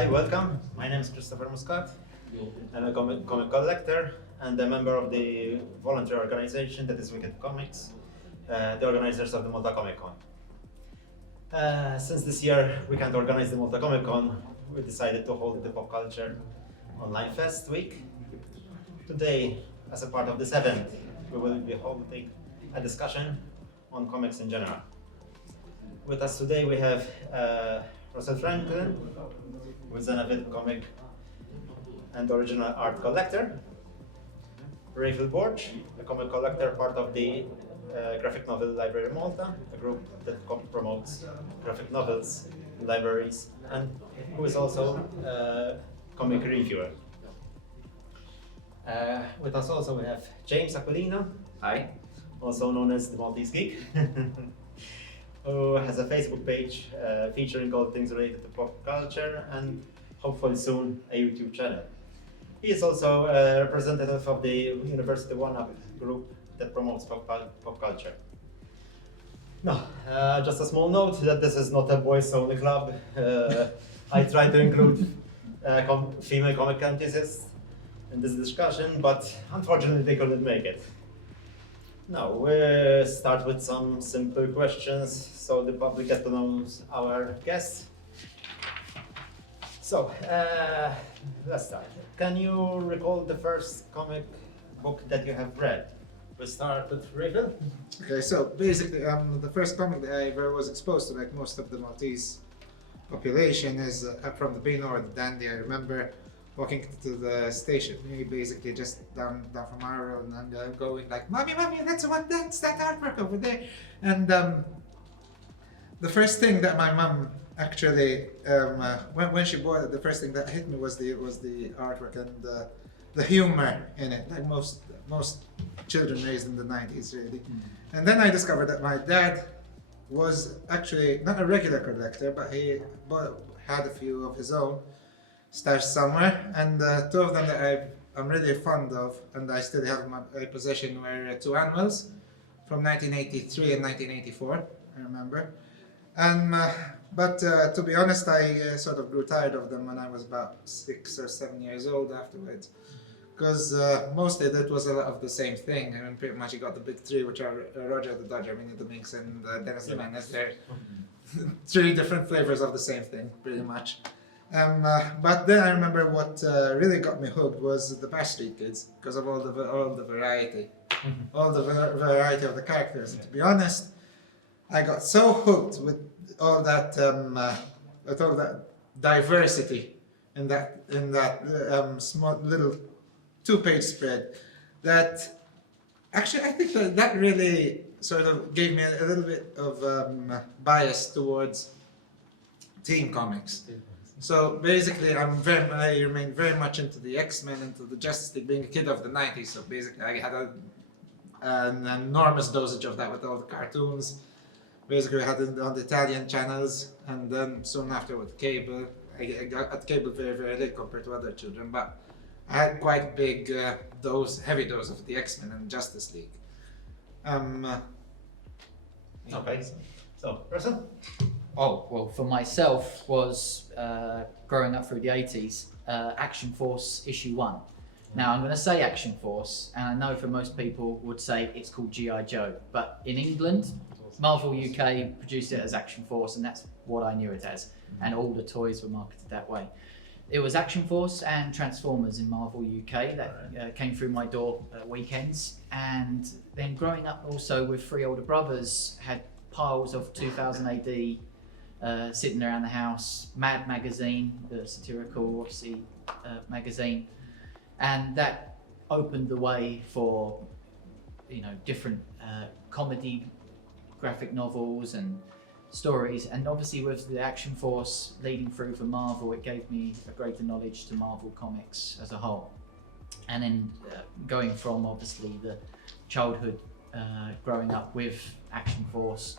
Hi, welcome. My name is Christopher Muscat. I'm a comic collector and a member of the volunteer organization that is Wicked Comics, the organizers of the Malta Comic Con. Since this year we can't organize the Malta Comic Con, we decided to hold the Pop Culture Online Fest week. Today, as a part of this event, we will be holding a discussion on comics in general. With us today we have Russell Franklin, who is an avid comic and original art collector. Rachel Borch, a comic collector, part of the Graphic Novel Library Malta, a group that promotes graphic novels in libraries, and who is also a comic reviewer. With us also we have James Aquilino. Hi. Also known as the Maltese Geek, who has a Facebook page featuring all things related to pop culture and hopefully soon a YouTube channel. He is also a representative of the University One Up group that promotes pop culture. No, just a small note that this is not a boys only club. I try to include female comic enthusiasts in this discussion, but unfortunately they couldn't make it. Now, we'll start with some simple questions so the public get to know our guests. So, let's start. Can you recall the first comic book that you have read? We'll start with Rachel. Okay, so basically, the first comic that I ever was exposed to, like most of the Maltese population, is from the Beano or the Dandy. I remember walking to the station, basically just down from our road, and going like, "Mommy, that's that artwork over there." And the first thing that my mom actually, when she bought it, the first thing that hit me was the artwork and the humor in it, like most children raised in the 90s, really. And then I discovered that my dad was actually not a regular collector, but he had a few of his own stashed somewhere, and two of them that I'm really fond of, and I still have in my possession, were two animals from 1983 and 1984, I remember. And but to be honest, I sort of grew tired of them when I was about 6 or 7 years old afterwards, because mostly that was a lot of the same thing. I mean, pretty much you got the big three, which are Roger the Dodger, Minnie the Minx, and Dennis the Menace. They're three different flavors of the same thing, pretty much. But then I remember what really got me hooked was the Bash Street Kids, because of all the variety, all the variety of the characters. And to be honest, I got so hooked with all that diversity in that small little 2-page spread that actually I think that really sort of gave me a little bit of bias towards teen comics. So basically, I remain very much into the X-Men, into the Justice League, being a kid of the 90s. So basically, I had an enormous dosage of that with all the cartoons. Basically, I had it on the Italian channels, and then soon after with cable. I got cable very, very late compared to other children, but I had quite big heavy dose of the X-Men and Justice League. Okay, so Russell? Oh, well, for myself was growing up through the 80s, Action Force issue 1. Now, I'm going to say Action Force, and I know for most people would say it's called G.I. Joe, but in England, Marvel UK produced it as Action Force, and that's what I knew it as, and all the toys were marketed that way. It was Action Force and Transformers in Marvel UK that came through my door at weekends, and then growing up also with three older brothers, had piles of 2000 AD sitting around the house, Mad magazine, the satirical obviously magazine, and that opened the way for different comedy graphic novels and stories, and obviously with the Action Force leading through for Marvel, it gave me a greater knowledge to Marvel Comics as a whole. And then going from obviously the childhood growing up with Action Force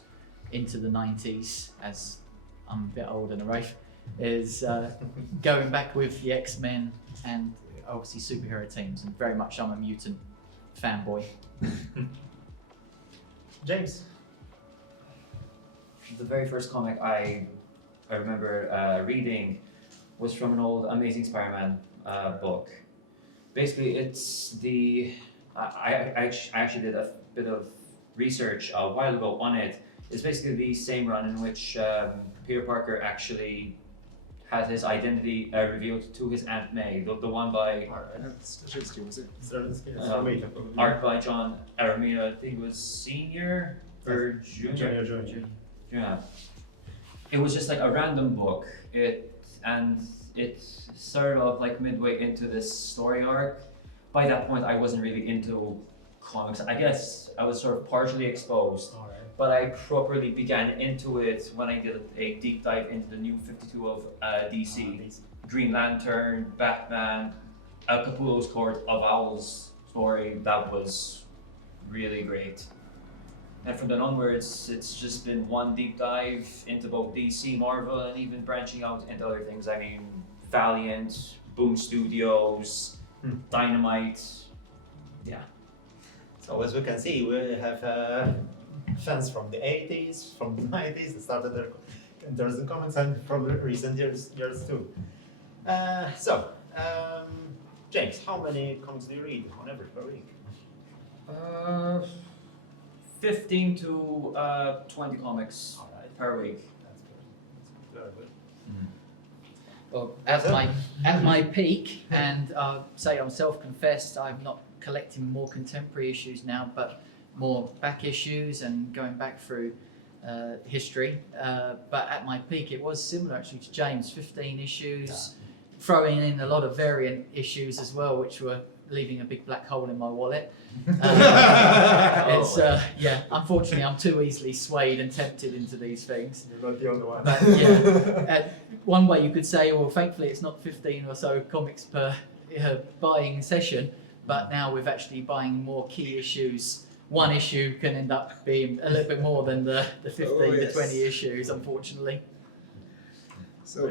into the 90s, as I'm a bit older than Rafe, is going back with the X-Men and obviously superhero teams, and very much I'm a mutant fanboy. James? The very first comic I remember reading was from an old Amazing Spider-Man book. Basically, it's the I actually did a bit of research a while ago on it. It's basically the same run in which Peter Parker actually had his identity revealed to his Aunt May, the one by That's Straczynski, was it? art by John Armina. I think it was senior or junior. Junior. Yeah. It was just like a random book. It started off like midway into this story arc. By that point, I wasn't really into comics. I guess I was sort of partially exposed, Alright. but I properly began into it when I did a deep dive into the new 52 of DC. Green Lantern, Batman, El Capullo's Court of Owls story. That was really great. And from then onwards, it's just been one deep dive into both DC, Marvel, and even branching out into other things. I mean, Valiant, Boom Studios, Dynamite. Yeah. So as we can see, we have fans from the 80s, from the 90s that started their interest in comics, and from the recent years too. James, how many comics do you read on average per week? 15 to 20 comics Alright. per week. That's good. That's very good. Well, at my peak, and say I'm self-confessed, I'm not collecting more contemporary issues now, but more back issues and going back through history. But at my peak, it was similar actually to James, 15 issues, throwing in a lot of variant issues as well, which were leaving a big black hole in my wallet. Unfortunately, I'm too easily swayed and tempted into these things. You're not the only one. But yeah, one way you could say, well, thankfully it's not 15 or so comics per buying session, but now we're actually buying more key issues. One issue can end up being a little bit more than the 15 to 20 issues, unfortunately. So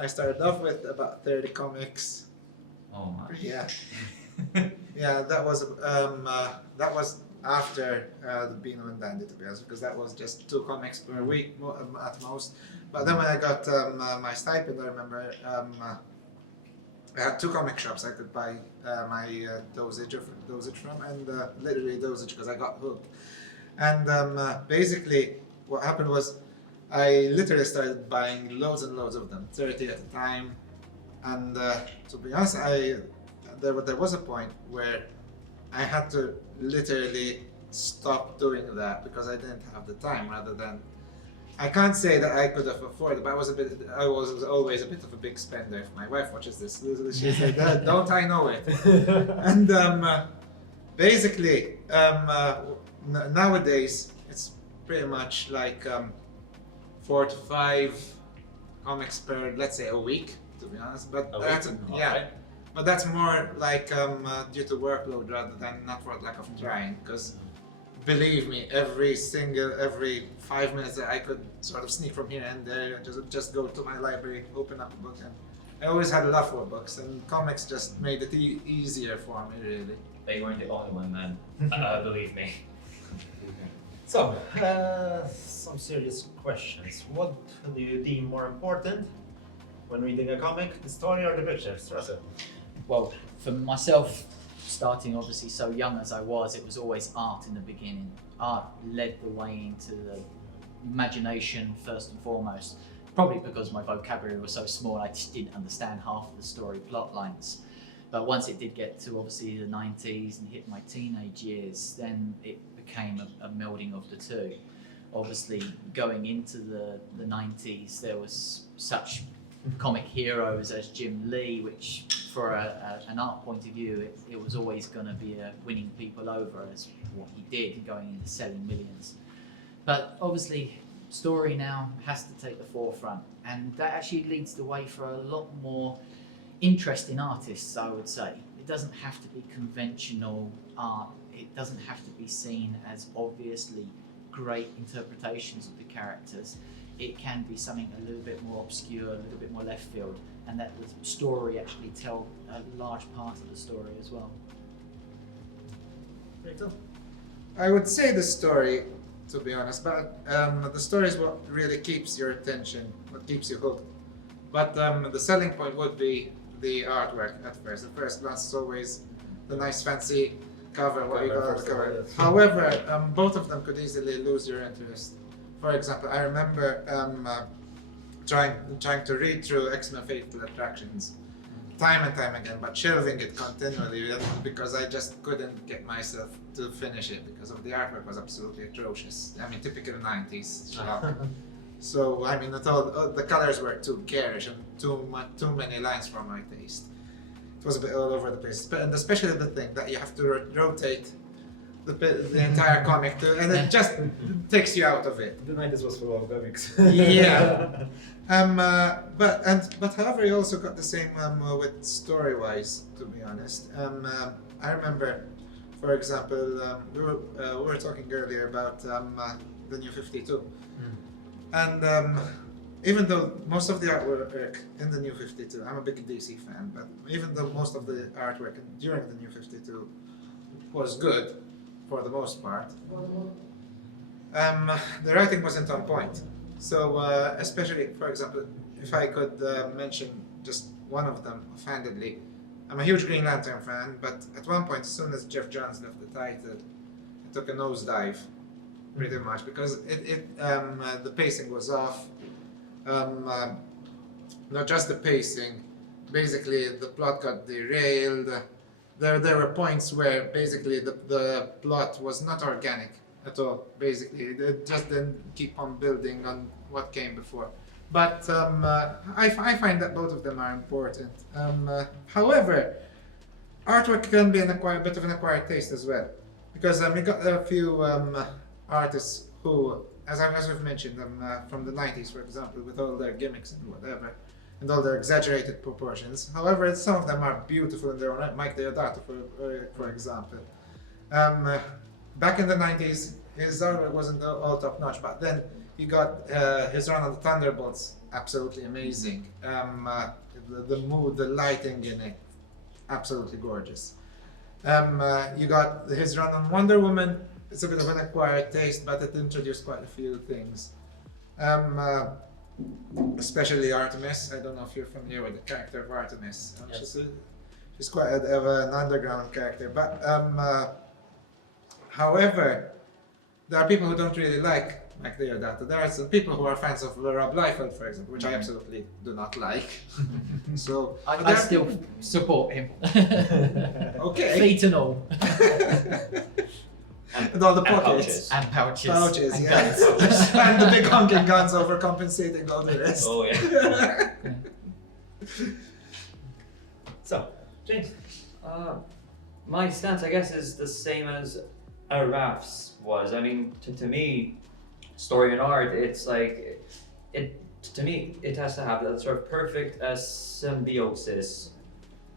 I started off with about 30 comics. Oh my. Yeah. Yeah, that was after the Beano and Dandy, to be honest, because that was just 2 comics per week at most. But then when I got my stipend, I remember I had 2 comic shops I could buy my dosage from, and literally dosage because I got hooked. And basically, what happened was I literally started buying loads and loads of them, 30 at a time. And to be honest, there was a point where I had to literally stop doing that because I didn't have the time. Rather than, I can't say that I could have afforded it, but I was always a bit of a big spender. If my wife watches this, she said, "Don't I know it?" And basically, nowadays it's pretty much like 4 to 5 comics per, let's say, a week. To be honest, but but that's more like due to workload rather than not for lack of trying. Because believe me, every 5 minutes that I could sort of sneak from here and there, just go to my library, open up a book, and I always had a love for books, and comics just made it easier for me, really. But you weren't the only one, man. Believe me. So, some serious questions. What do you deem more important when reading a comic, the story or the pictures, Russell? Well, for myself, starting obviously so young as I was, it was always art in the beginning. Art led the way into the imagination first and foremost. Probably because my vocabulary was so small, I just didn't understand half of the story plot lines. But once it did get to obviously the 90s and hit my teenage years, then it became a melding of the two. Obviously, going into the 90s, there was such comic heroes as Jim Lee, which for an art point of view, it was always going to be winning people over as what he did, going into selling millions. But obviously, story now has to take the forefront, and that actually leads the way for a lot more interesting artists, I would say. It doesn't have to be conventional art. It doesn't have to be seen as obviously great interpretations of the characters. It can be something a little bit more obscure, a little bit more left field, and that the story actually tell a large part of the story as well. I would say the story, to be honest, but the story is what really keeps your attention, what keeps you hooked. But the selling point would be the artwork at first. The first glance is always the nice fancy cover, what you got on the cover. However, both of them could easily lose your interest. For example, I remember trying to read through X-Men Fatal Attractions time and time again, but shelving it continually because I just couldn't get myself to finish it because of the artwork was absolutely atrocious. I mean, typical 90s schlock. So I mean, the colors were too garish and too many lines for my taste. It was a bit all over the place, and especially the thing that you have to rotate the entire comic to, and it just takes you out of it. The 90s was full of comics. Yeah. But however, you also got the same with story-wise. To be honest, I remember, for example, we were talking earlier about the New 52, and even though most of the artwork in the New 52, I'm a big DC fan, but even though most of the artwork during the New 52 was good, for the most part, the writing wasn't on point. So, especially, for example, if I could mention just one of them offhandedly, I'm a huge Green Lantern fan, but at one point, as soon as Jeff Johns left the title, it took a nosedive, pretty much, because the pacing was off. Not just the pacing, basically the plot got derailed. There were points where basically the plot was not organic at all. Basically, it just didn't keep on building on what came before. But I find that both of them are important. However, artwork can be a bit of an acquired taste as well, because we got a few artists who, as we've mentioned, from the 90s, for example, with all their gimmicks and whatever, and all their exaggerated proportions. However, some of them are beautiful in their own right. Mike Deodato, for example. Back in the 90s, his artwork wasn't all top notch, but then he got his run on the Thunderbolts absolutely amazing. The mood, the lighting in it, absolutely gorgeous. You got his run on Wonder Woman. It's a bit of an acquired taste, but it introduced quite a few things. Especially Artemis. I don't know if you're familiar with the character of Artemis. Yes. She's quite of an underground character. But however, there are people who don't really like Mike Deodato. There are some people who are fans of Rob Liefeld, for example, which I absolutely do not like. So I still support him. okay. Feet and all. And all the pockets. And pouches. Pouches, and yeah. guns. And the big honking guns overcompensating all the rest. Oh yeah. So, James. My stance, I guess, is the same as Raf's was. I mean, to me, story and art, it's like to me, it has to have that sort of perfect symbiosis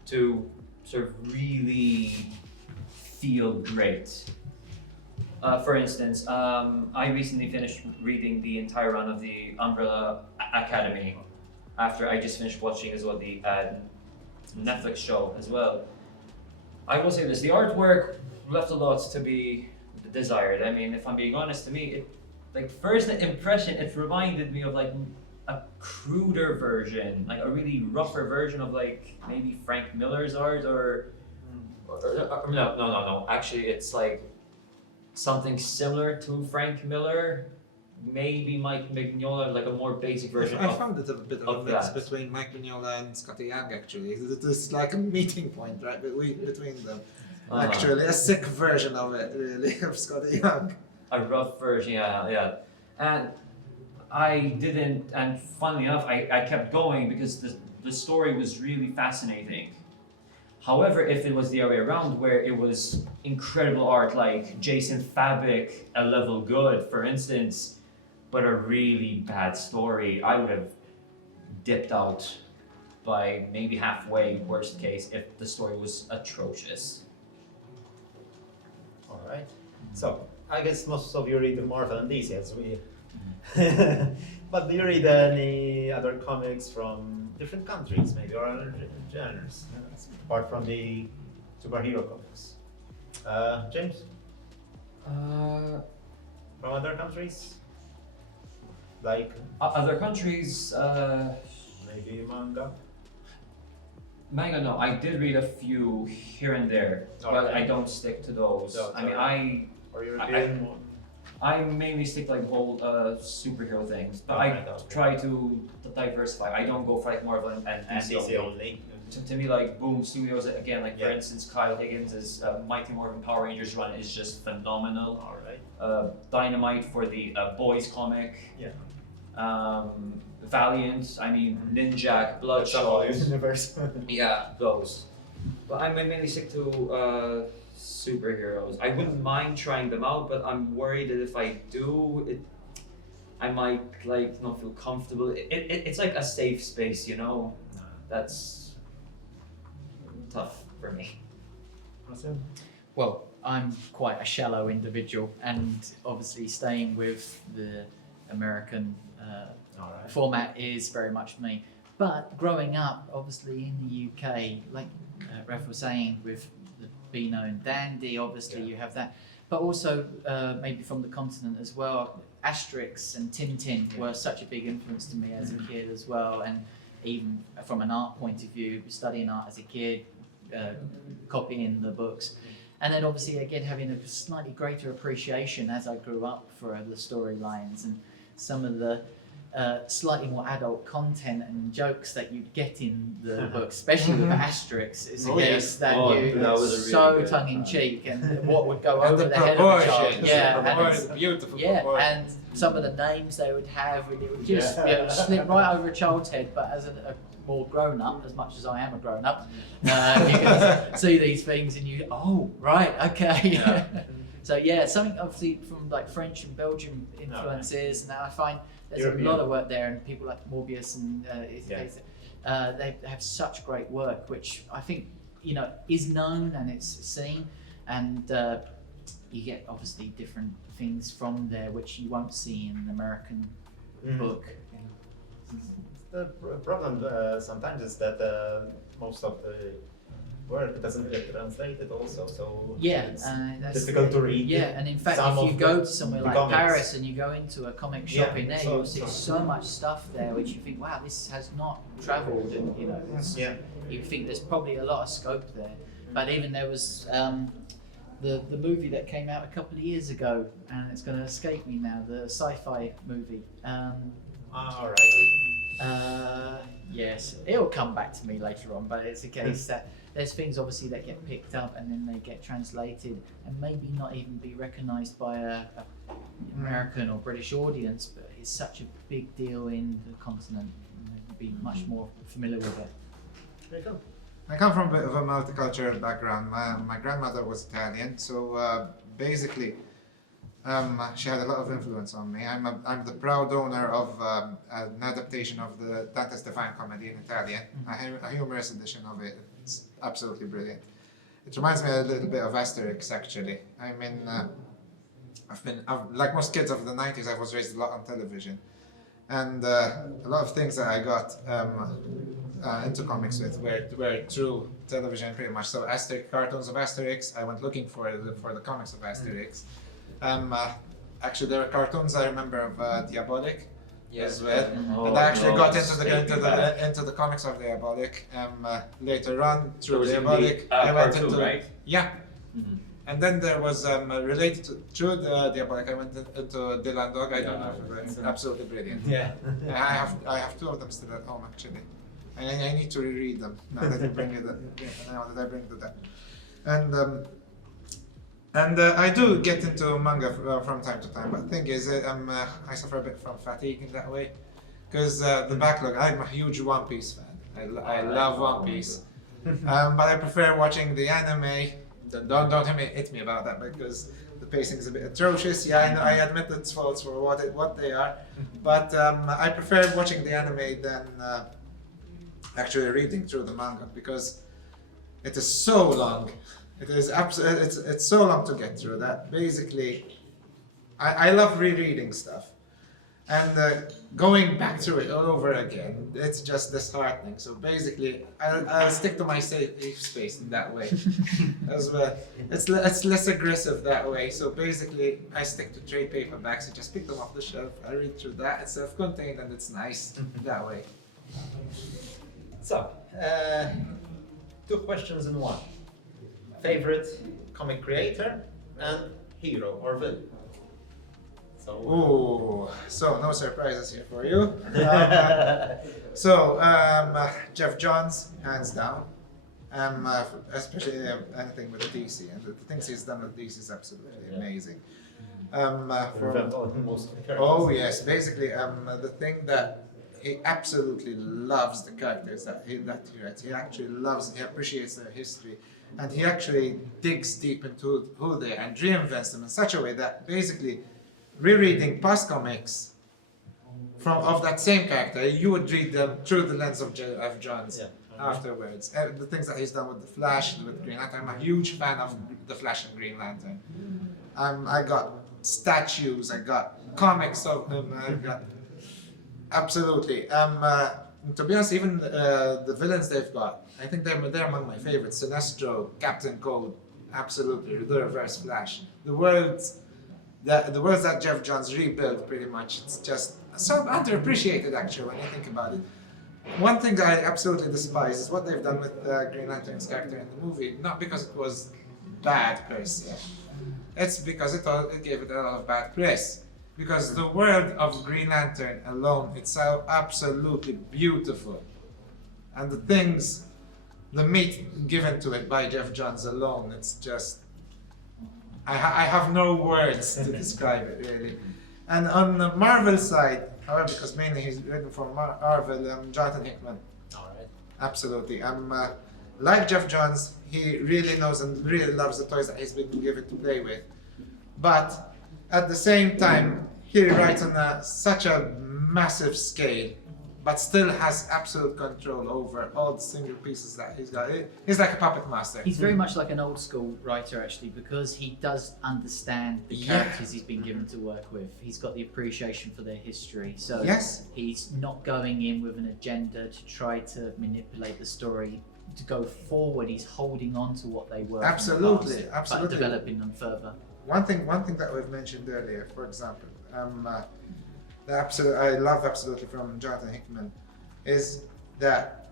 to sort of really feel great. For instance, I recently finished reading the entire run of the Umbrella Academy after I just finished watching as well the Netflix show as well. I will say this, the artwork left a lot to be desired. I mean, if I'm being honest, to me, first impression, it reminded me of like a cruder version, like a really rougher version of like maybe Frank Miller's art or no. Actually, it's like something similar to Frank Miller, maybe Mike Mignola, like a more basic version. I found it a bit of a mix that. between Mike Mignola and Scotty Young, actually. It's like a meeting point, right, between them. Actually, a sick version of it, really, of Scotty Young. A rough version, yeah. And I didn't, and funnily enough, I kept going because the story was really fascinating. However, if it was the other way around, where it was incredible art like Jason Fabok, A Level Good, for instance, but a really bad story, I would have dipped out by maybe halfway, worst case, if the story was atrocious. Alright. So, I guess most of you read Marvel and DC as we. But do you read any other comics from different countries, maybe, or other genres, apart from the superhero comics? James? From other countries? Like Other countries, maybe manga. Manga, no, I did read a few here and there, but Okay. I don't stick to those. No, I mean, sorry. Or European one. I mainly stick to like whole superhero things, but Alright, I okay. try to diversify. I don't go for like Marvel and DC. DC only. To me, like Boom Studios again, like for Yeah. instance, Kyle Higgins' Mighty Morphin Power Rangers run is just phenomenal. Alright. Dynamite for the Boys comic. Yeah. Valiant, I mean Ninjak, That's a Bloodshot. whole universe. Yeah, those. But I mainly stick to superheroes. I wouldn't mind trying them out, but I'm worried that if I do, I might like not feel comfortable. It's like a safe space, you know. That's tough for me. Awesome. Well, I'm quite a shallow individual, and obviously staying with the American Alright. format is very much me. But growing up, obviously in the UK, like Raf was saying, with the Beano and Dandy, obviously Yeah. you have that. But also maybe from the continent as well, Asterix and Tintin were such a big influence to me as a kid as well. And even from an art point of view, studying art as a kid, copying the books. And then obviously again having a slightly greater appreciation as I grew up for the storylines and some of the slightly more adult content and jokes that you get in the book, especially with Asterix, is a Oh, case yes. that Oh, you that was a really so good tongue in one. cheek and what would go And over the the head of a child. proportions, Yeah, the and proportions, beautiful yeah, proportions. and some of the names they would have, and it would just Yeah. you know, slip right over a child's head. But as a more grown up, as much as I am a grown up, you can see these things and you, oh right, okay. Yeah. So yeah, something obviously from like French and Belgian influences, and I find there's European. a lot of work there, and people like Morbius and Yeah. they have such great work, which I think you know is known and it's seen, and you get obviously different things from there which you won't see in an American book. The problem sometimes is that most of the work doesn't get translated also, so Yeah, it's that's difficult to read. Yeah, and in fact, some if you of go the- to somewhere the like comics. Paris and you go into a comic shop Yeah, in there, so- you'll see so- so much stuff there which you think, wow, this has not travelled, and you know, Yeah. you think there's probably a lot of scope there. But even there was the movie that came out a couple of years ago, and it's going to escape me now, the sci-fi movie. Alright. Yes, it'll come back to me later on, but it's a case that there's things obviously that get picked up and then they get translated and maybe not even be recognised by a American or British audience, but it's such a big deal in the continent. And they'd be much more familiar with it. There you go. I come from a bit of a multicultural background. My grandmother was Italian, so basically she had a lot of influence on me. I'm the proud owner of an adaptation of the Dante's Divine Comedy in Italian, a humorous edition of it. It's absolutely brilliant. It reminds me a little bit of Asterix, actually. I mean, like most kids of the 90s, I was raised a lot on television. And a lot of things that I got into comics with were through television pretty much. So cartoons of Asterix, I went looking for the comics of Asterix. Actually, there were cartoons I remember of Diabolic as well. Oh, And I actually no, got it's into the comics of Diabolic. Later on, through was in Diabolic, the, I went cartoon, into right? yeah. Mhm. And then there was related to through the Diabolic, I went into Dylan Dog. I don't know if it's absolutely brilliant. Yeah. I have two of them still at home actually, and I need to reread them now that I bring it up. Now that I bring it up, and I do get into manga from time to time. But the thing is, I suffer a bit from fatigue in that way, because the backlog. I'm a huge One Piece fan. I love One Piece, but I prefer watching the anime. Don't hit me about that because the pacing is a bit atrocious. Yeah, I know, I admit its faults for what they are, but I prefer watching the anime than actually reading through the manga because it is so long. It is it's so long to get through that. Basically, I love rereading stuff, and going back through it all over again. It's just disheartening. So basically, I'll stick to my safe space in that way as well. It's less aggressive that way. So basically, I stick to trade paperbacks. I just pick them off the shelf. I read through that. It's self-contained and it's nice that way. So, two questions in one. Favorite comic creator and hero or villain? So, Ooh, so no surprises here for you. Jeff Johns, hands down. Especially anything with DC, and the things he's done with DC is absolutely amazing. revamped all most of the characters. Oh yes, basically, the thing that he absolutely loves the characters that he writes. He actually loves, he appreciates their history, and he actually digs deep into who they are and reinvents them in such a way that basically, rereading past comics of that same character, you would read them through the lens of Jeff Johns. Yeah. Afterwards, the things that he's done with the Flash, with Green Lantern, I'm a huge fan of the Flash and Green Lantern. I got statues, I got comics of him, I got absolutely. To be honest, even the villains they've got, I think they're among my favorites. Sinestro, Captain Cold, absolutely. The Reverse Flash, the worlds that Jeff Johns rebuilt, pretty much. It's just so underappreciated, actually, when you think about it. One thing I absolutely despise is what they've done with Green Lantern's character in the movie. Not because it was bad per se, it's because it gave it a lot of bad press. Because the world of Green Lantern alone, it's so absolutely beautiful, and the meat given to it by Jeff Johns alone, it's just, I have no words to describe it really. And on the Marvel side, however, because mainly he's written for Marvel, Jonathan Hickman. Alright. Absolutely. Like Jeff Johns, he really knows and really loves the toys that he's been given to play with. But at the same time, he writes on such a massive scale, but still has absolute control over all the single pieces that he's got. He's like a puppet master. He's very much like an old school writer, actually, because he does understand the Yeah. characters he's been given to work with. He's got the appreciation for their history, so Yes. he's not going in with an agenda to try to manipulate the story to go forward. He's holding on to what they were from the Absolutely, past, absolutely. but developing them further. One thing that we've mentioned earlier, for example, I love absolutely from Jonathan Hickman, is that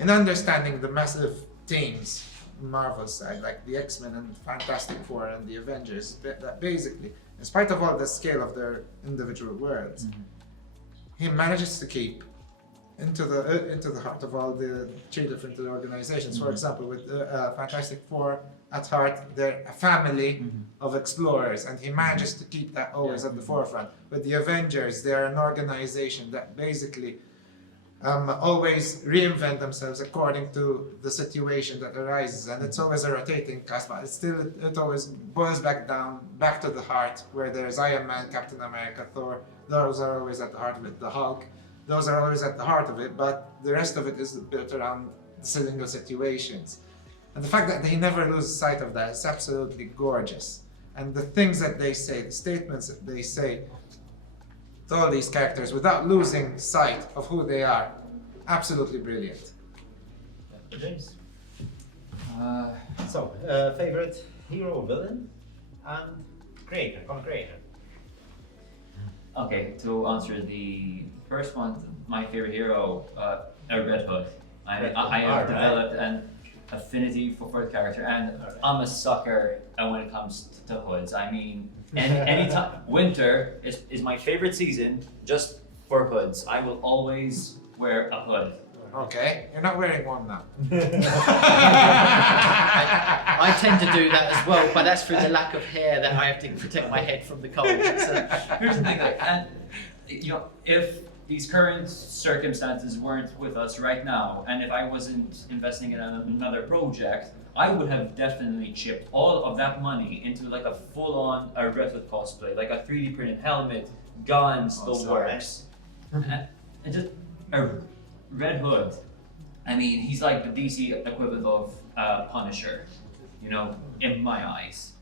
in understanding the massive teams, Marvel side, like the X-Men and Fantastic Four and the Avengers, that basically, in spite of all the scale of their individual worlds, he manages to keep into the heart of all the three different organizations. For example, with Fantastic Four, at heart, they're a family of explorers, and he manages to keep that always at the forefront. With the Avengers, they're an organization that basically always reinvent themselves according to the situation that arises, and it's always a rotating cast, but it always boils back to the heart, where there's Iron Man, Captain America, Thor. Those are always at the heart of it. The Hulk, those are always at the heart of it, but the rest of it is built around the single situations. And the fact that they never lose sight of that is absolutely gorgeous. And the things that they say, the statements that they say to all these characters without losing sight of who they are, absolutely brilliant. James. So, favorite hero, villain, and creator, comic creator. Okay, to answer the first one, my favorite hero, Red Hood. I have developed an affinity for the character, and I'm a sucker when it comes to hoods. I mean, any time, winter is my favorite season just for hoods. I will always wear a hood. Okay, you're not wearing one now. I tend to do that as well, but that's through the lack of hair that I have to protect my head from the cold. So, Here's the thing, and if these current circumstances weren't with us right now, and if I wasn't investing in another project, I would have definitely chipped all of that money into like a full-on Red Hood cosplay, like a 3D printed helmet, guns, the works, and just a Red Hood. I mean, he's like the DC equivalent of Punisher, in my eyes.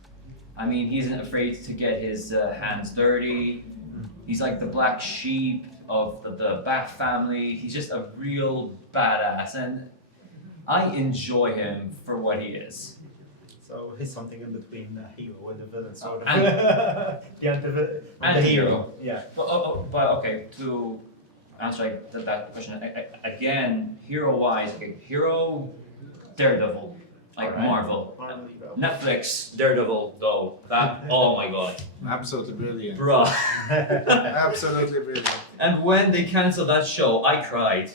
I mean, he isn't afraid to get his hands dirty. He's like the black sheep of the Bat family. He's just a real badass, and I enjoy him for what he is. So he's something in between the hero and the villain, sort of. And the hero. Yeah. Well, but okay, answer that question again, hero-wise, okay, Hero, Daredevil, like Alright. Marvel. Marvel hero. Netflix, Daredevil, though. That, oh my god. Absolutely brilliant. Bruh. Absolutely brilliant. And when they cancelled that show, I cried.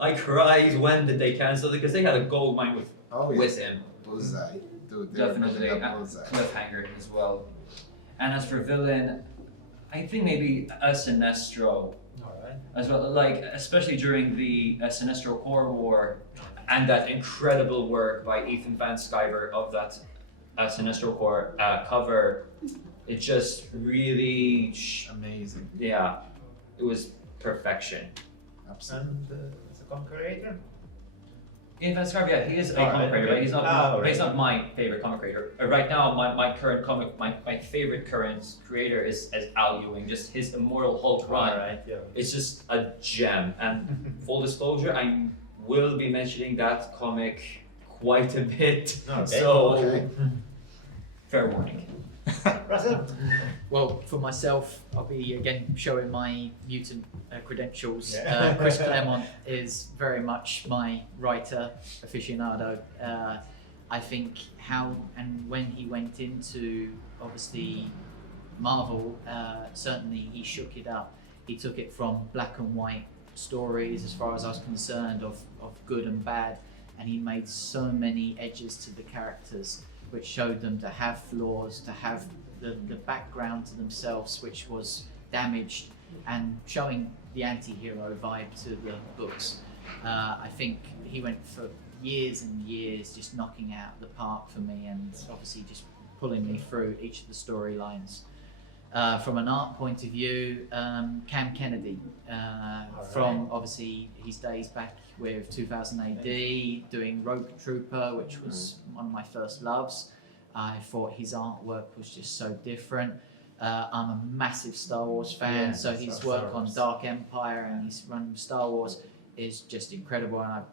I cried when did they cancel it because they had a gold mine with Oh yes. with him. Bullseye. Dude, they were Definitely making a up Bullseye. cliffhanger as well. And as for villain, I think maybe a Sinestro Alright. as well. Like especially during the Sinestro Core War, and that incredible work by Ethan Van Sciver of that Sinestro Core cover. It just really, Amazing. yeah, it was perfection. Absolutely. And the Conqueror? Ian Van Sciver, yeah, he is a Alright, comic creator, but he's not. alright. He's not my favorite comic creator. Right now, my current comic, my favorite current creator is Al Ewing. Just his Immortal Hulk run. Alright, yeah. It's just a gem. And full disclosure, I will be mentioning that comic quite a bit. Okay. So, Okay. fair warning. Russell? Well, for myself, I'll be again showing my mutant credentials. Yeah. Chris Claremont is very much my writer aficionado. I think how and when he went into obviously Marvel, certainly he shook it up. He took it from black and white stories, as far as I was concerned, of good and bad, and he made so many edges to the characters, which showed them to have flaws, to have the background to themselves, which was damaged, and showing the anti-hero vibe to the books. I think he went for years and years just knocking out the park for me, and obviously just pulling me through each of the storylines. From an art point of view, Cam Kennedy, from obviously his days back with 2000 AD, doing Rogue Trooper, which was one of my first loves. I thought his artwork was just so different. I'm a massive Star Wars fan, Yeah, so his Star work on Wars. Dark Empire and his run with Star Wars is just incredible. And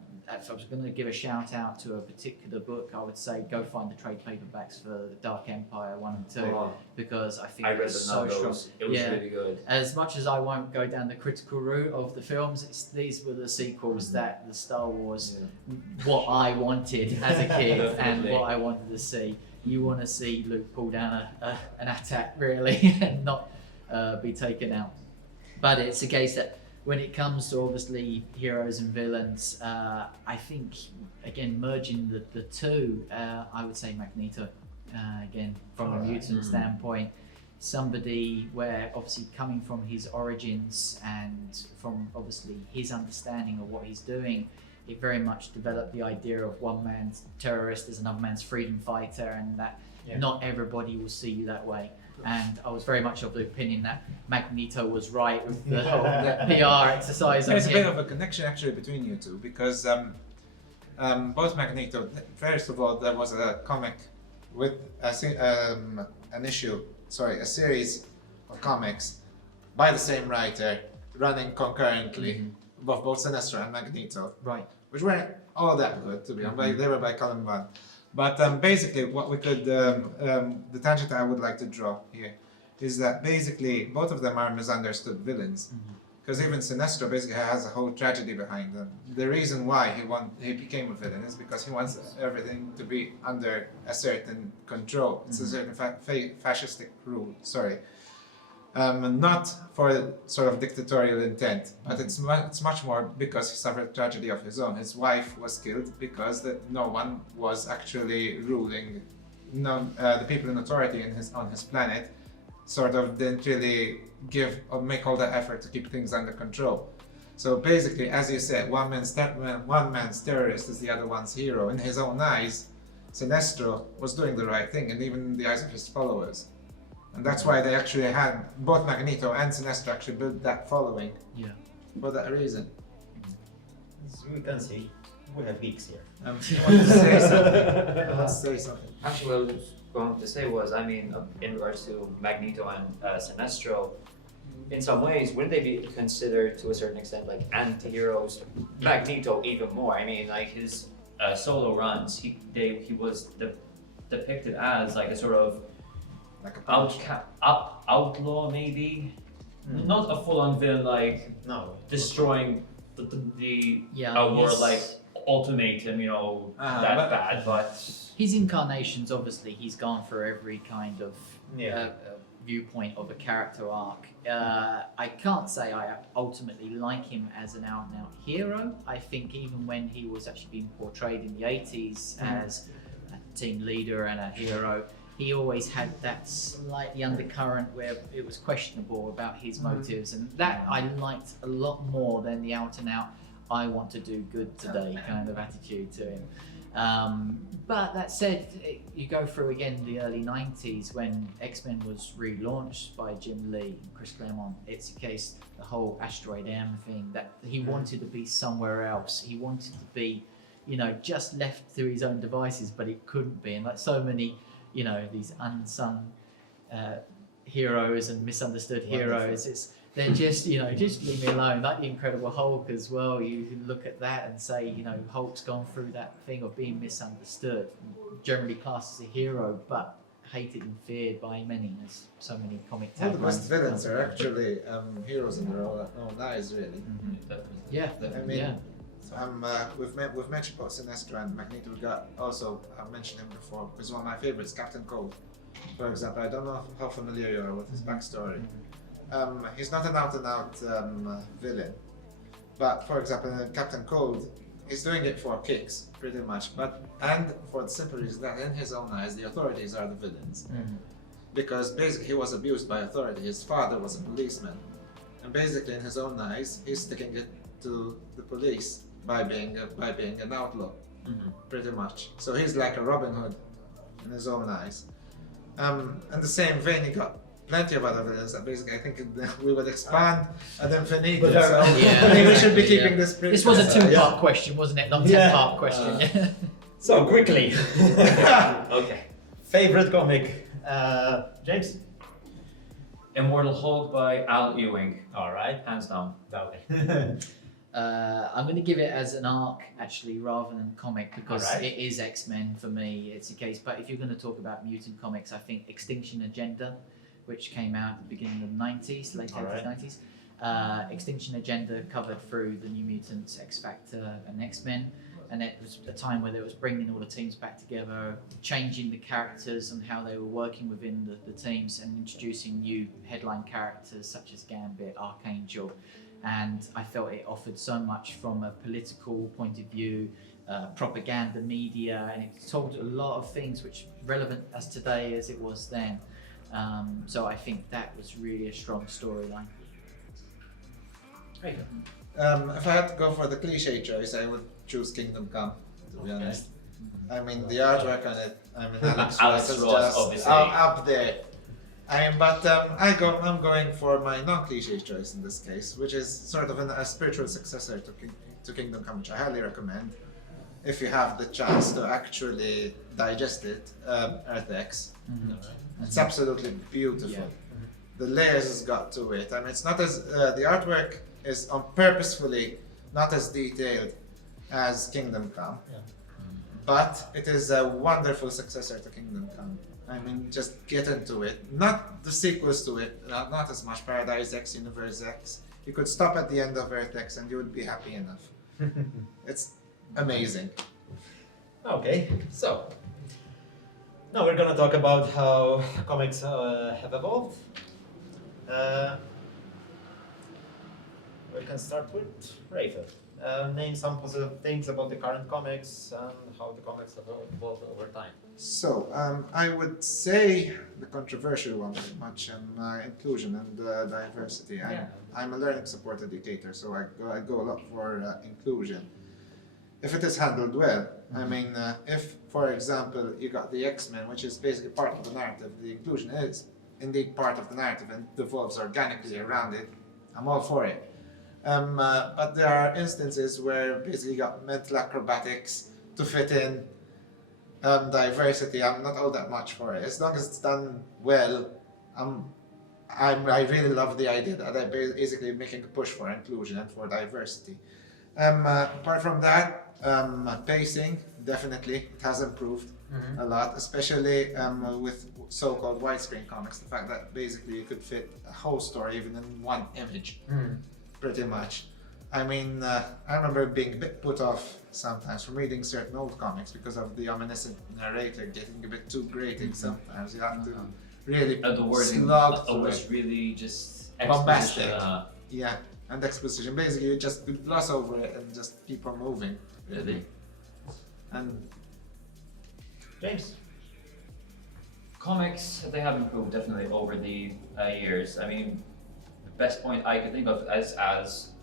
if I was going to give a shout out to a particular book, I would say go find the trade paperbacks for the Dark Empire 1 and 2, because I think I read it's the so strong. novels. It was Yeah. really good. As much as I won't go down the critical route of the films, these were the sequels that the Star Wars, what I wanted as a kid and Definitely. what I wanted to see. You want to see Luke pull down an attack really and not be taken out. But it's a case that when it comes to obviously heroes and villains, I think again merging the two, I would say Magneto. Again, from a mutant standpoint, somebody where obviously coming from his origins and from obviously his understanding of what he's doing, it very much developed the idea of one man's terrorist is another man's freedom fighter, and that not everybody will see you that way. And I was very much of the opinion that Magneto was right with the whole PR exercise. There's a on bit him. of a connection actually between you two, because both Magneto, first of all, there was a comic with a series of comics by the same writer running concurrently, of both Sinestro and Magneto, Right. which weren't all that good to be honest. They were by Colin Bunn. But basically, what we could, the tangent I would like to draw here is that basically both of them are misunderstood villains. Because even Sinestro basically has a whole tragedy behind him. The reason why he became a villain is because he wants everything to be under a certain control. It's a certain fascistic rule. Sorry. Not for sort of dictatorial intent, but it's much more because he suffered a tragedy of his own. His wife was killed because no one was actually ruling. The people in authority on his planet sort of didn't really give or make all the effort to keep things under control. So basically, as you said, one man's terrorist is the other one's hero. In his own eyes, Sinestro was doing the right thing, and even in the eyes of his followers. And that's why they actually had, both Magneto and Sinestro actually built that following. Yeah. For that reason. As we can see, we have geeks here. I want to say something. I want to say something. Actually, what I was going to say was, I mean, in regards to Magneto and Sinestro, in some ways, wouldn't they be considered to a certain extent like anti-heroes? Magneto even more. I mean, like his solo runs, he was depicted as like a sort of Like a punch. outlaw maybe, Not a full-on villain like No. destroying the Yeah, world he's- like Ultimatum, that but- bad, but His incarnations, obviously, he's gone for every kind of Yeah. viewpoint of a character arc. I can't say I ultimately like him as an out-and-out hero. I think even when he was actually being portrayed in the 80s as a team leader and a hero, he always had that slightly undercurrent where it was questionable about his motives, and that I liked a lot more than the out-and-out I want to do good today kind of attitude to him. But that said, you go through again the early 90s when X-Men was relaunched by Jim Lee and Chris Claremont. It's a case, the whole Asteroid M thing, that he wanted to be somewhere else. He wanted to be, just left to his own devices, but it couldn't be. And like so many, these unsung heroes and misunderstood heroes, they're just, just leave me alone. Like the Incredible Hulk as well, you can look at that and say, Hulk's gone through that thing of being misunderstood, generally classed as a hero, but hated and feared by many, as so many comic All the taglines. best villains are actually heroes in their own eyes, really. Yeah, I mean, yeah. we've mentioned both Sinestro and Magneto. We got also I mentioned him before because one of my favorites, Captain Cold, for example. I don't know how familiar you are with his backstory. He's not an out-and-out villain, but for example, in Captain Cold, he's doing it for kicks, pretty much. And for the simple reason that in his own eyes, the authorities are the villains, because basically he was abused by authority. His father was a policeman, and basically in his own eyes, he's sticking it to the police by being an outlaw, pretty much. So he's like a Robin Hood in his own eyes. In the same vein, he got plenty of other villains that basically I think we would expand ad infinitum. But So Yeah, maybe we should be exactly, keeping this pretty. This was a concise. two-part question, wasn't it? Not a Yeah. 10-part question. So quickly, okay. favorite comic, James. Immortal Hulk by Al Ewing, All right. hands down. Okay. I'm going to give it as an arc, actually, rather than comic, because Alright. it is X-Men for me. It's a case. But if you're going to talk about mutant comics, I think Extinction Agenda, which came out at the beginning of the 90s, late 80s, Alright. 90s. Extinction Agenda covered through the New Mutants, X-Factor, and X-Men. And it was a time where they was bringing all the teams back together, changing the characters and how they were working within the teams, and introducing new headline characters such as Gambit, Archangel. And I felt it offered so much from a political point of view, propaganda media, and it told a lot of things which are relevant as today as it was then. So I think that was really a strong storyline. Great. If I had to go for the cliche choice, I would choose Kingdom Come, to be honest. I mean, the artwork on it, Alex Alex Ross is Ross, just obviously. up there. I'm going for my non-cliche choice in this case, which is sort of a spiritual successor to Kingdom Come, which I highly recommend if you have the chance to actually digest it. Earth X. It's absolutely beautiful. Yeah. The layers it's got to it. I mean, it's not as the artwork is purposefully not as detailed as Kingdom Come, but it is a wonderful successor to Kingdom Come. I mean, just get into it. Not the sequels to it, not as much Paradise X, Universe X. You could stop at the end of Earth X and you would be happy enough. It's amazing. Okay, so now we're gonna talk about how comics have evolved. We can start with Rafa. Name some positive things about the current comics and how the comics have evolved over time. So, I would say the controversial one very much, inclusion and diversity. I'm a learning support educator, so I go a lot for inclusion. If it is handled well, I mean, if, for example, you got the X-Men, which is basically part of the narrative, the inclusion is indeed part of the narrative and devolves organically around it, I'm all for it. But there are instances where basically you got mental acrobatics to fit in diversity. I'm not all that much for it. As long as it's done well, I really love the idea that I'm basically making a push for inclusion and for diversity. Apart from that, pacing, definitely, it has improved. Mhm. a lot, especially with so-called widescreen comics. The fact that basically you could fit a whole story even in one image, Mm. pretty much. I mean, I remember being a bit put off sometimes from reading certain old comics because of the omniscient narrator getting a bit too grating. Sometimes you have to really The wording slog through was it. really just Bombastic. exposition. Yeah, and exposition. Basically, you just gloss over it and just keep on moving. Really. And James. Comics, they have improved definitely over the years. I mean, the best point I could think of, as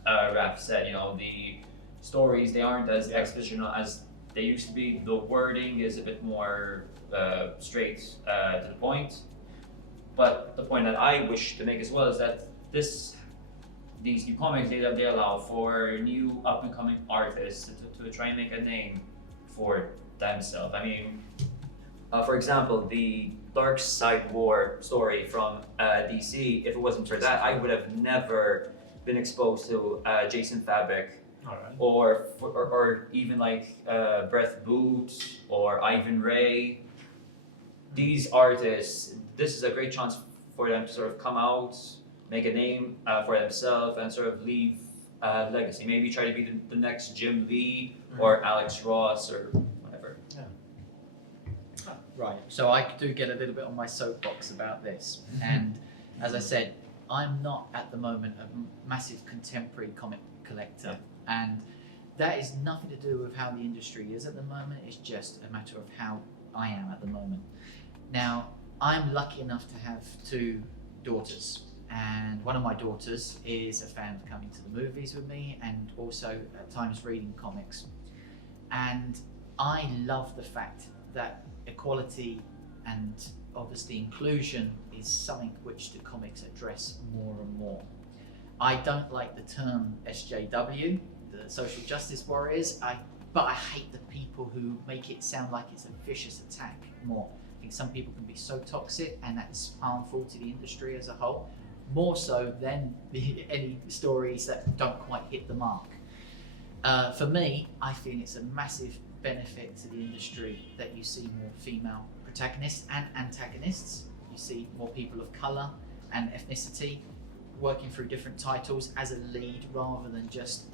Raph said, you know, the stories, they aren't as expositional as they used to be. The wording is a bit more straight to the point. But the point that I wish to make as well is that these new comics, they allow for new up and coming artists to try and make a name for themselves. I mean, for example, the Dark Side War story from DC, if it wasn't for that, I would have never been exposed to Jason Fabok All right. or even like Brett Booth or Ivan Ray. These artists, this is a great chance for them to sort of come out, make a name for themselves, and sort of leave a legacy. Maybe try to be the next Jim Lee or Alex Ross or whatever. Right. So I do get a little bit on my soapbox about this, and as I said, I'm not at the moment a massive contemporary comic collector, and that is nothing to do with how the industry is at the moment. It's just a matter of how I am at the moment. Now, I'm lucky enough to have two daughters, and one of my daughters is a fan of coming to the movies with me and also at times reading comics. And I love the fact that equality and obviously inclusion is something which the comics address more and more. I don't like the term SJW, the social justice warriors, but I hate the people who make it sound like it's a vicious attack more. I think some people can be so toxic and that's harmful to the industry as a whole, more so than any stories that don't quite hit the mark. For me, I feel it's a massive benefit to the industry that you see more female protagonists and antagonists. You see more people of colour and ethnicity working through different titles as a lead rather than just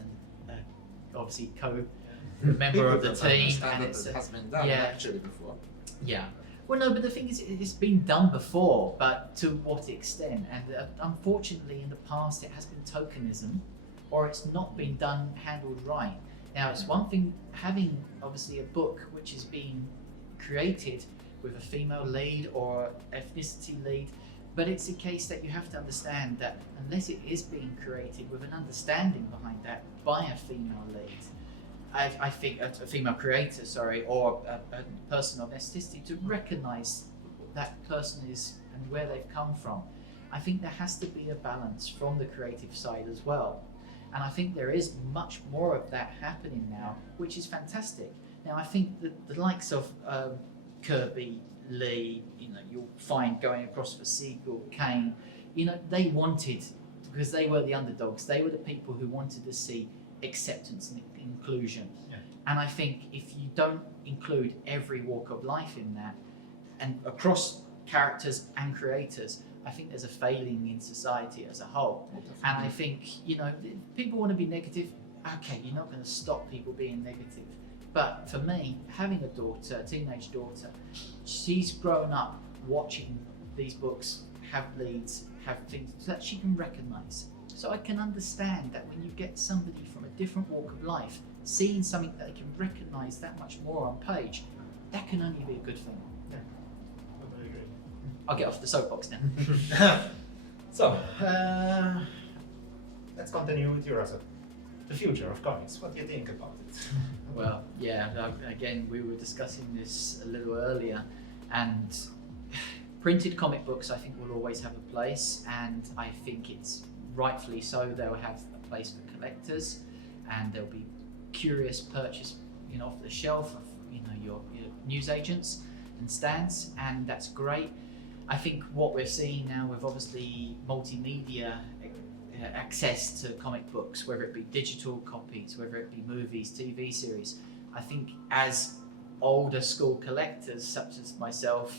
obviously co-member of the team. And it has been done actually before. Yeah. Well, no, but the thing is, it's been done before, but to what extent? And unfortunately, in the past, it has been tokenism, or it's not been handled right. Now, it's one thing having obviously a book which is being created with a female lead or ethnicity lead, but it's a case that you have to understand that unless it is being created with an understanding behind that by a female lead, I think a female creator, or a person of ethnicity, to recognise that person is and where they've come from. I think there has to be a balance from the creative side as well. And I think there is much more of that happening now, which is fantastic. Now, I think that the likes of Kirby, Lee, you'll find going across for Siegel, Kane, they wanted, because they were the underdogs, they were the people who wanted to see acceptance and inclusion. Yeah. And I think if you don't include every walk of life in that, and across characters and creators, I think there's a failing in society as a whole. And I think, people want to be negative. Okay, you're not going to stop people being negative. But for me, having a teenage daughter, she's grown up watching these books have leads, have things that she can recognise. So I can understand that when you get somebody from a different walk of life, seeing something that they can recognise that much more on page, that can only be a good thing. Very good. I'll get off the soapbox now. So, let's continue with you, Russell. The future of comics. What do you think about it? Well, yeah, again, we were discussing this a little earlier, and printed comic books I think will always have a place, and I think it's rightfully so. They'll have a place for collectors, and there'll be curious purchase, off the shelf of your news agents and stands, and that's great. I think what we're seeing now with obviously multimedia access to comic books, whether it be digital copies, whether it be movies, TV series, I think as older school collectors such as myself,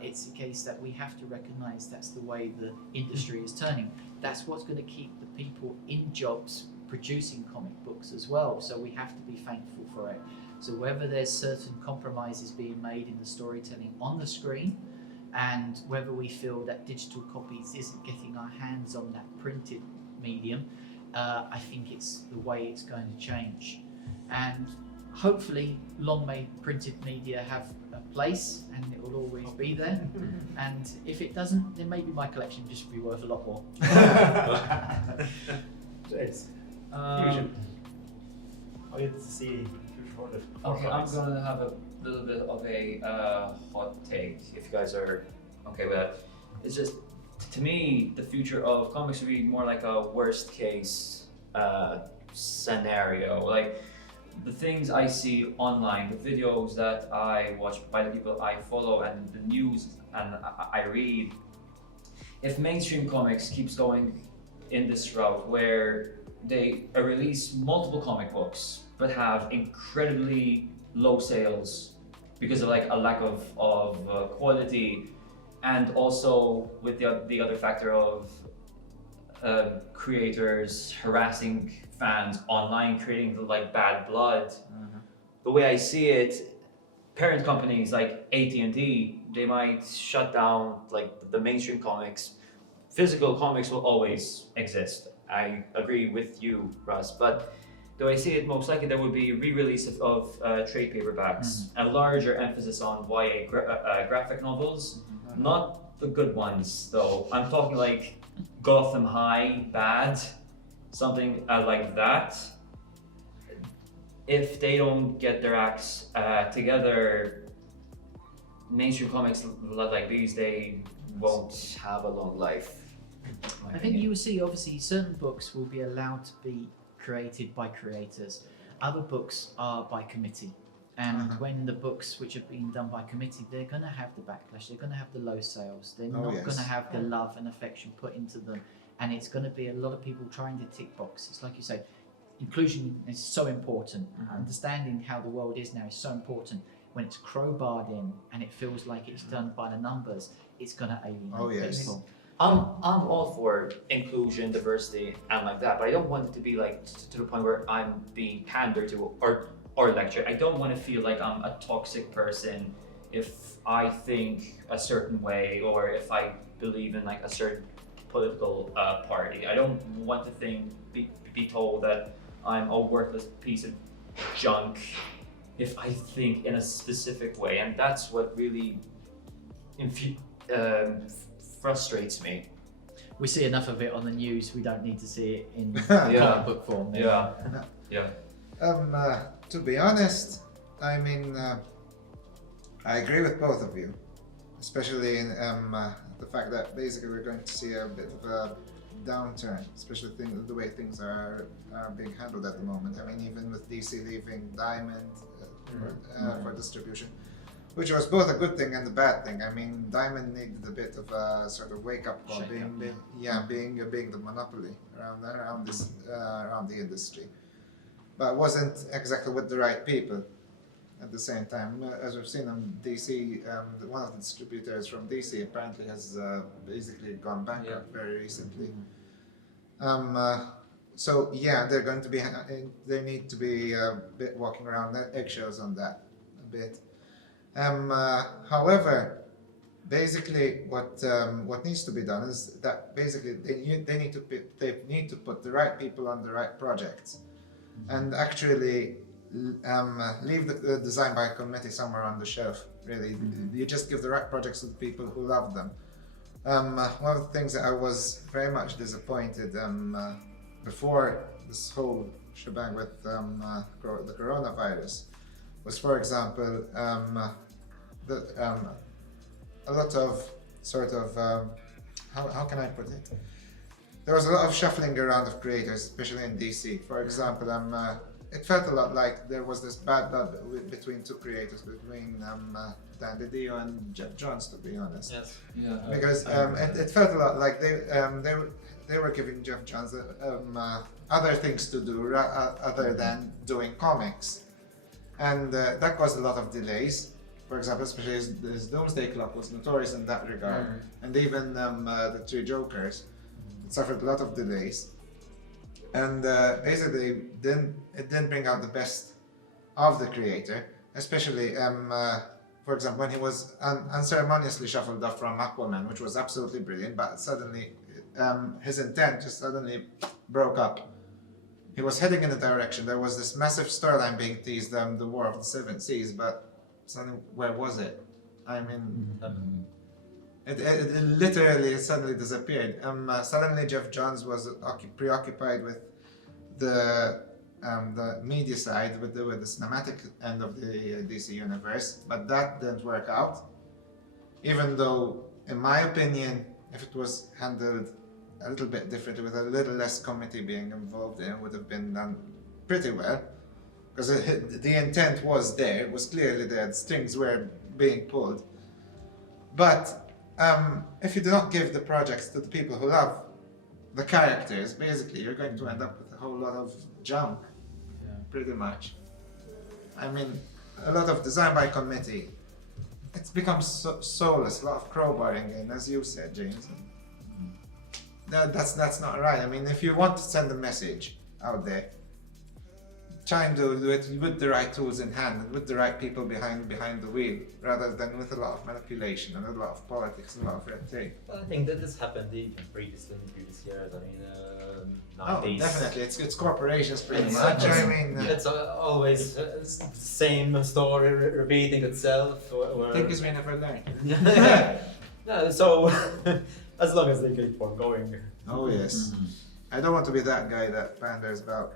it's a case that we have to recognise that's the way the industry is turning. That's what's going to keep the people in jobs producing comic books as well. So we have to be thankful for it. So whether there's certain compromises being made in the storytelling on the screen, and whether we feel that digital copies isn't getting our hands on that printed medium, I think it's the way it's going to change. And hopefully long may printed media have a place, and it will always be there. And if it doesn't, then maybe my collection just will be worth a lot more. James, Um, Fusion. How do you see Fusion for the Okay, I'm comics? gonna have a little bit of a hot take, if you guys are okay with that. It's just, to me, the future of comics would be more like a worst case scenario. Like, the things I see online, the videos that I watch by the people I follow, and the news and I read, if mainstream comics keeps going in this route where they release multiple comic books but have incredibly low sales because of like a lack of quality, and also with the other factor of creators harassing fans online, creating the like bad blood. The way I see it, parent companies like AT&T, they might shut down like the mainstream comics. Physical comics will always exist. I agree with you, Russ, but the way I see it, most likely there would be re-release of trade paperbacks, a larger emphasis on YA graphic novels, not the good ones though. I'm talking like Gotham High, Bad, something like that. If they don't get their acts together, mainstream comics like these, they won't have a long life. I think you will see, obviously, certain books will be allowed to be created by creators. Other books are by committee. And when the books which have been done by committee, they're going to have the backlash, they're going to have the low sales, they're not going to have the love and affection put into them. And it's going to be a lot of people trying to tick boxes. Like you say, inclusion is so important. Understanding how the world is now is so important. When it's crowbarred in and it feels like it's done by the numbers, it's going to alienate people. I'm all for inclusion, diversity, and like that, but I don't want it to be like to the point where I'm being pandered to or lectured. I don't want to feel like I'm a toxic person if I think a certain way or if I believe in like a certain political party. I don't want to be told that I'm a worthless piece of junk if I think in a specific way, and that's what really frustrates me. We see enough of it on the news, we don't need to see it in comic book form. To be honest, I mean, I agree with both of you, especially in the fact that basically we're going to see a bit of a downturn, especially the way things are being handled at the moment. I mean, even with DC leaving Diamond for distribution, which was both a good thing and a bad thing. I mean, Diamond needed a bit of a sort of wake-up call, being the monopoly around the industry, but wasn't exactly with the right people. At the same time, as we've seen on DC, one of the distributors from DC apparently has basically gone bankrupt very recently. So yeah, they're going to be they need to be a bit walking around eggshells on that a bit. However, basically, what needs to be done is that basically they need to put the right people on the right projects, and actually leave the design by committee somewhere on the shelf. Really, you just give the right projects to the people who love them. One of the things that I was very much disappointed before this whole shebang with the coronavirus was, for example, a lot of sort of how can I put it? There was a lot of shuffling around of creators, especially in DC. For example, it felt a lot like there was this bad blood between two creators, between Dan DiDio and Jeff Johns, to be honest. Yes. Yeah. Because it felt a lot like they were giving Jeff Johns other things to do other than doing comics. and that caused a lot of delays. For example, especially his Doomsday Clock was notorious in that regard, and even the Three Jokers suffered a lot of delays, and basically it didn't bring out the best of the creator, especially for example when he was unceremoniously shuffled off from Aquaman, which was absolutely brilliant, but suddenly his intent just suddenly broke up. He was heading in a direction. There was this massive storyline being teased, the War of the Seven Seas, but suddenly, where was it? I mean, it literally suddenly disappeared. Suddenly, Jeff Johns was preoccupied with the media side, with the cinematic end of the DC universe, but that didn't work out. Even though, in my opinion, if it was handled a little bit differently, with a little less committee being involved, it would have been done pretty well. Because the intent was there, it was clearly there, the strings were being pulled. But if you do not give the projects to the people who love the characters, basically you're going to end up with a whole lot of junk, pretty much. I mean, a lot of design by committee, it's become soulless, a lot of crowbarring in, as you said, James. That's not right. I mean, if you want to send a message out there, try and do it with the right tools in hand and with the right people behind the wheel, rather than with a lot of manipulation and a lot of politics and a lot of red tape. Well, I think that this happened even previously in previous years. I mean, Oh, nowadays. definitely. It's corporations pretty It's- much. it's- I mean, It's always the same story repeating itself. Or, thing is we never learn. yeah, so as long as they keep on going. Oh yes. I don't want to be that guy that panders about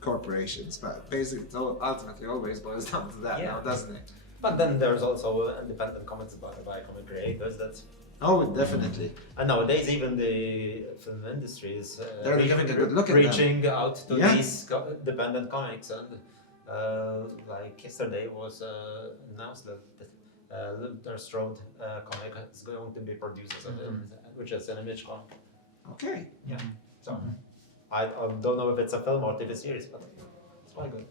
corporations, but basically it ultimately always boils down to that now, doesn't it? But then there's also independent comments by comic creators that. Oh, definitely. And nowadays, even the film industry is They're having a good look at them. reaching out to Yeah. these independent comics, and like yesterday was announced that Luther Strode comic is going to be produced as a film, which is an image comic. Okay. So I don't know if it's a film or TV series, but it's quite good.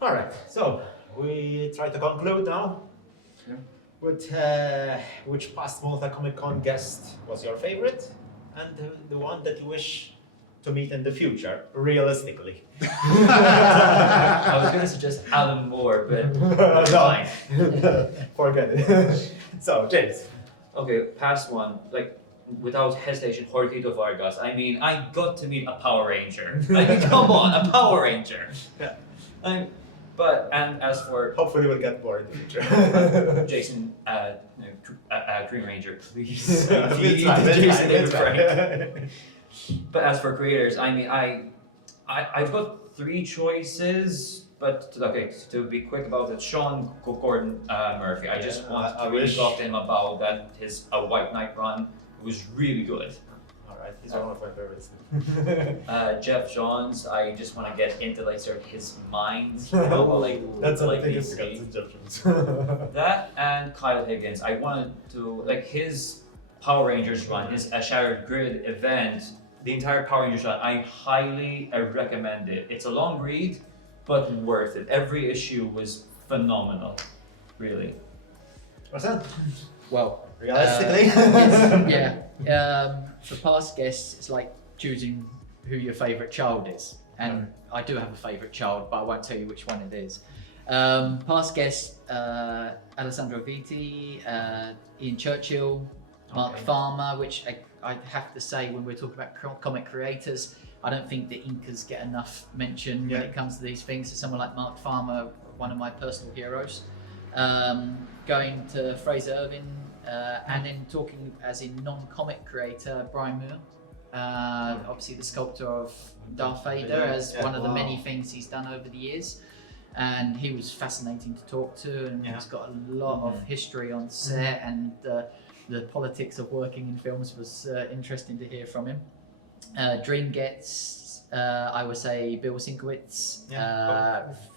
All right, so we try to conclude now. Yeah. With which past Malta Comic Con guest was your favorite, and the one that you wish to meet in the future, realistically? I was gonna suggest Alan Moore, but that's fine. Forget it. So, James. Okay, past one, like without hesitation, Jorgito Vargas. I mean, I got to meet a Power Ranger. I mean, come on, a Power Ranger. Yeah. And as for Hopefully, we'll get more in the future. Jason, Green Ranger, please. It's Please, fine, it's Jason fine, David it's Frank. fine. But as for creators, I mean, I've got three choices, but okay, to be quick about it, Sean Gordon Murphy. I just Yeah, want I to really wish. talk to him about that. His White Knight run was really good. All right, he's one of my favorites. Jeff Johns, I just want to get into like sort of his mind, you know, like That's like the thing DC. is judgments. That and Kyle Higgins. I wanted to like his Power Rangers run, his Shattered Grid event, the entire Power Rangers run. I highly recommend it. It's a long read, but worth it. Every issue was phenomenal, really. What's that? Well, Realistically? for past guests, it's like choosing who your favourite child is. And I do have a favourite child, but I won't tell you which one it is. Past guests, Alessandro Vitti, Ian Churchill, Mark Okay. Farmer, which I have to say, when we're talking about comic creators, I don't think the Incas get enough mention when Yeah. it comes to these things. So someone like Mark Farmer, one of my personal heroes. Going to Fraser Irvin, and then talking as in non-comic creator, Brian Moore. Obviously the sculptor of Darth Vader, as Yeah. one of the Wow. many things he's done over the years. And he was fascinating to talk to, and Yeah. he's got a lot of history on set, and the politics of working in films was interesting to hear from him. Dream Gets, I would say Bill Sienkiewicz,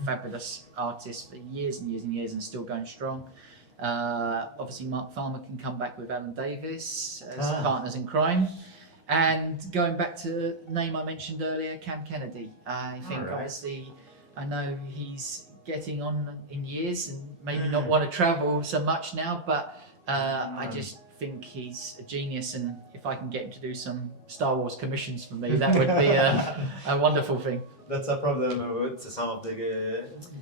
fabulous artist for years and years and years, and still going strong. Obviously Mark Farmer can come back with Alan Davis as partners in crime. And going back to the name I mentioned earlier, Cam Kennedy. I think Alright. obviously I know he's getting on in years and maybe not want to travel so much now, but I just think he's a genius, and if I can get him to do some Star Wars commissions for me, that would be a wonderful thing. That's a problem with some of the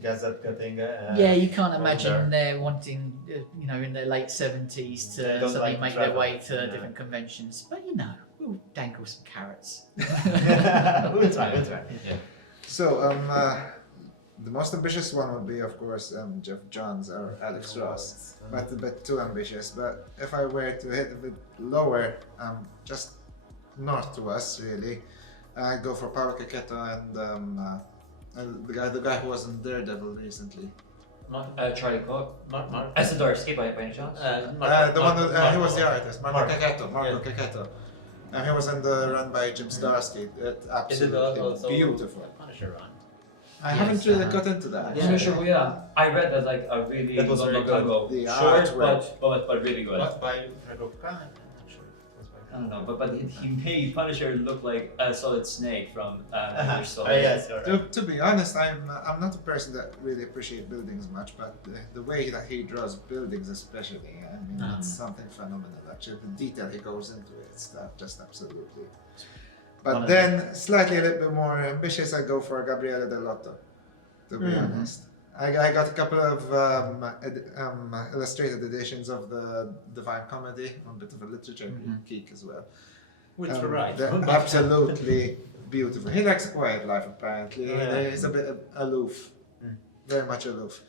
guys that getting. Yeah, you can't older. imagine they're wanting, in their late 70s They to don't suddenly like to make their travel. way to Yeah. different conventions. But we'll dangle some carrots. We'll try. So, the most ambitious one would be, of course, Jeff Johns or Alex Ross, but a bit too ambitious. But if I were to hit a bit lower, just north to us, really, I'd go for Paolo Cacchetto and the guy who was in Daredevil recently. Charlie Cook. Mark. Sidorsky by any chance? The one that he was the artist, Marco Mark. Cacchetto. Marco Cacchetto. He was in the run by Jim Starsky. Absolutely also beautiful. Punisher run? I Yes, haven't really got into that. Yeah, sure, yeah. I read that like a really That was long very time ago. The Short, artwork. but really good. What by Ragoka? I'm not sure. I don't know, but he made Punisher look like a solid snake from English Solid. Yes, you're right. To be honest, I'm not a person that really appreciates buildings much, but the way that he draws buildings, especially, I mean, it's something phenomenal. Actually, the detail he goes into it's just absolutely. But then, slightly a little bit more ambitious, I go for Gabriele Dell'Otto. To be honest, I got a couple of illustrated editions of the Divine Comedy, a bit of a literature geek as well. Which were right. They're absolutely beautiful. He likes a quiet life, apparently. Yeah. He's a bit aloof, very much aloof.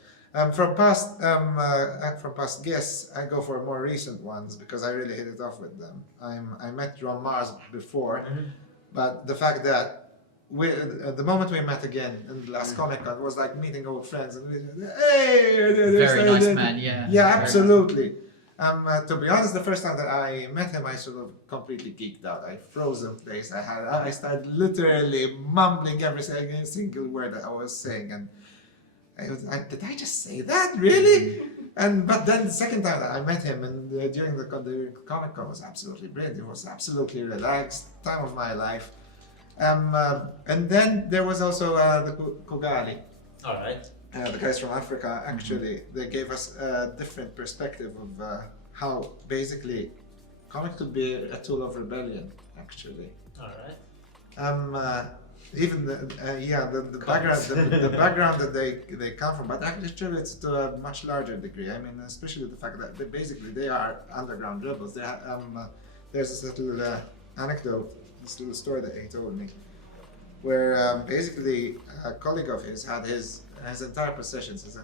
From past guests, I go for more recent ones because I really hit it off with them. I met Ron Mars before, but the fact that the moment we met again in the last Comic Con was like meeting old friends, and Very nice man, yeah. yeah, Very absolutely. To be honest, the first time that I met him, I sort of completely geeked out. I froze in place. I started literally mumbling every single word that I was saying, and did I just say that really? But then the second time that I met him, and during the Comic Con was absolutely brilliant. It was absolutely relaxed time of my life. And then there was also the Kugali. All right. The guys from Africa, actually, they gave us a different perspective of how basically comic could be a tool of rebellion, actually. All right. Even the background, the background that they come from, but actually it's to a much larger degree. I mean, especially the fact that they are underground rebels. There's this little anecdote, this little story that he told me, where basically a colleague of his had his entire possessions, his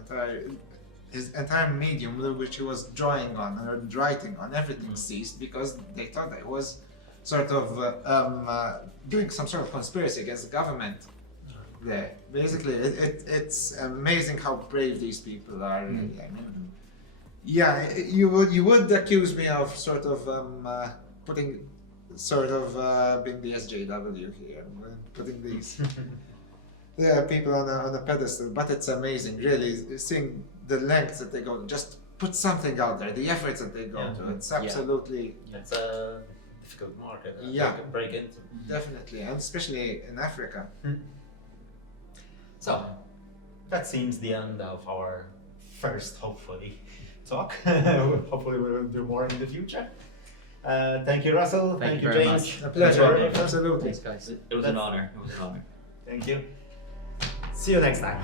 entire medium which he was drawing on or writing on, everything ceased because they thought that it was sort of doing some sort of conspiracy against the government there. Basically, it's amazing how brave these people are. Really. I mean, yeah, you would accuse me of sort of being the SJW here, putting these people on a pedestal. But it's amazing, really, seeing the lengths that they go to. Just put something out there, the efforts that they go to. It's absolutely It's a difficult market to break into. definitely, and especially in Africa. So, that seems the end of our first, hopefully, talk. Hopefully we will do more in the future. Thank you, Russell. Thank Thank you you, very James. much. A pleasure, Thank you. absolutely. Thanks, guys. It was an honor. It was an honor. Thank you. See you next time.